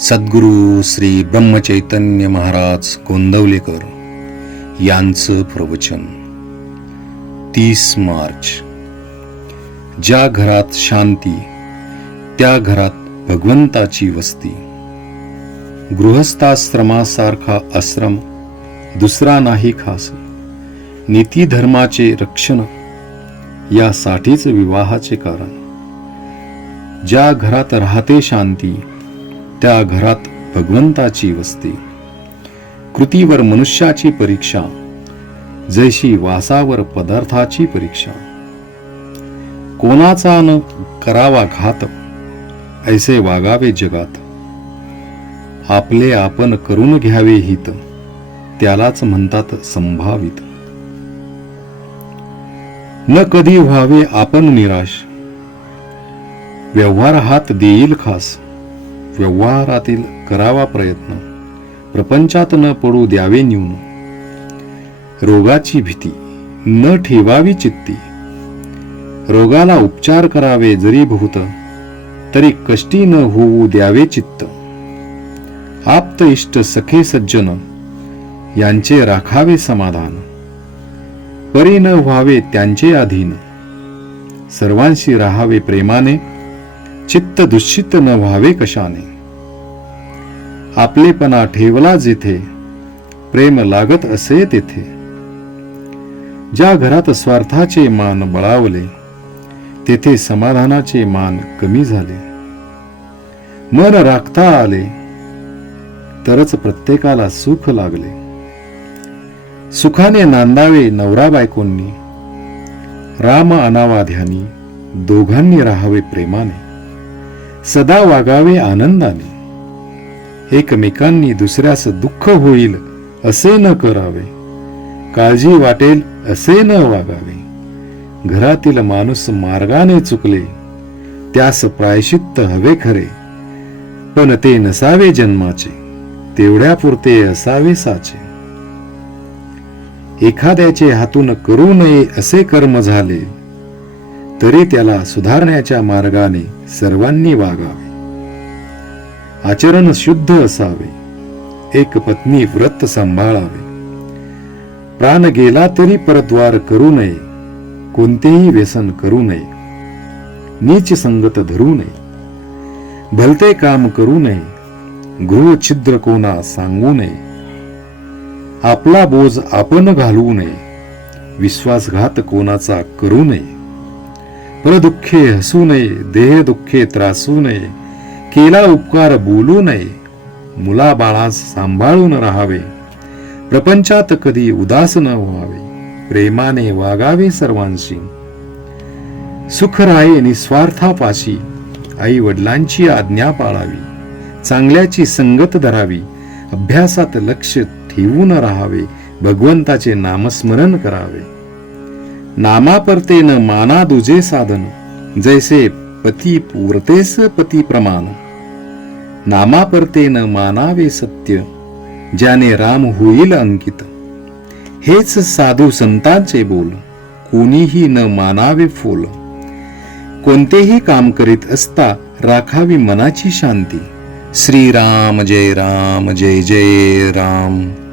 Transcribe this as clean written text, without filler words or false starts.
सद्गुरू श्री ब्रह्मचैतन्य महाराज गोंदवलेकर यांचं प्रवचन 30 मार्च. ज्या घरात शांती त्या घरात भगवंताची वस्ती. गृहस्थाश्रमासारखा आश्रम दुसरा नाही खास. नीती धर्माचे रक्षण यासाठीच विवाहाचे कारण. ज्या घरात राहते शांती त्या घरात भगवंताची वस्ती. कृतीवर मनुष्याची परीक्षा जैशी वासावर पदार्थाची परीक्षा. कोणाचा न करावा घात ऐसे वागावे जगात. आपले आपण करून घ्यावे हित त्यालाच म्हणतात संभावित. न कधी व्हावे आपण निराश व्यवहार हात देईल खास. व्यवहारातील करावा प्रयत्न प्रपंचात न पडू द्यावे न्यून. रोगाची भीती न ठेवावी चित्ती. रोगाला उपचार करावे जरी बहुत तरी कष्टी न होऊ द्यावे चित्त. आप्त इष्ट सखे सज्जन यांचे राखावे समाधान. परी न व्हावे त्यांचे अधीन. सर्वांशी राहावे प्रेमाने चित्त दुश्चित न व्हावे कशाने. आपलेपणा ठेवला जेथे प्रेम लागत असे तेथे. ज्या घरात स्वार्थाचे मान बळावले तेथे समाधानाचे मान कमी झाले. मन राखता आले तरच प्रत्येकाला सुख लागले. सुखाने नांदावे नवरा बायकोंनी. राम अनावा ध्यानी दोघांनी राहावे प्रेमाने. सदा वागावे आनंदाने. एकमेकांनी दुसऱ्यास दुःख होईल असे न करावे. काळजी वाटेल असे न वागावे. घरातील माणूस मार्गाने चुकले त्यास प्रायश्चित्त हवे खरे. पण ते नसावे जन्माचे तेवढ्यापुरते असावे साचे. एखाद्याचे हातून करू नये असे कर्म झाले तरी त्याला सुधारण्याच्या मार्गाने सर्वांनी वागावे. आचरण शुद्ध असावे. एक पत्नी व्रत सांभाळावे. प्राण गेला तरी परद्वार करू नये. कोणतेही व्यसन करू नये. नीच संगत धरू नये. भलते काम करू नये. गृह छिद्र कोणा सांगू नये. आपला बोज आपण घालवू नये. विश्वासघात कोणाचा करू नये. परदुःखे हसू नये. देह दुःखे त्रासू नये. केला उपकार बोलू नये. मुलाबाळास सांभाळून राहावे. प्रपंचात कधी उदास न व्हावे. प्रेमाने वागावे सर्वांशी. सुख राहे निस्वार्थापाशी. आई वडिलांची आज्ञा पाळावी. चांगल्याची संगत धरावी. अभ्यासात लक्ष ठेवून राहावे. भगवंताचे नामस्मरण करावे. नामापरते न माना दुजे साधन. जैसे पती पुरतेस पती प्रमाण. नामापरते न मानावे सत्य. ज्याने राम होईल अंकित. हेच साधू संतांचे बोल. कोणीही न मानावे फोल. कोणतेही काम करीत असता राखावी मनाची शांती. श्रीराम जय राम जय जय राम.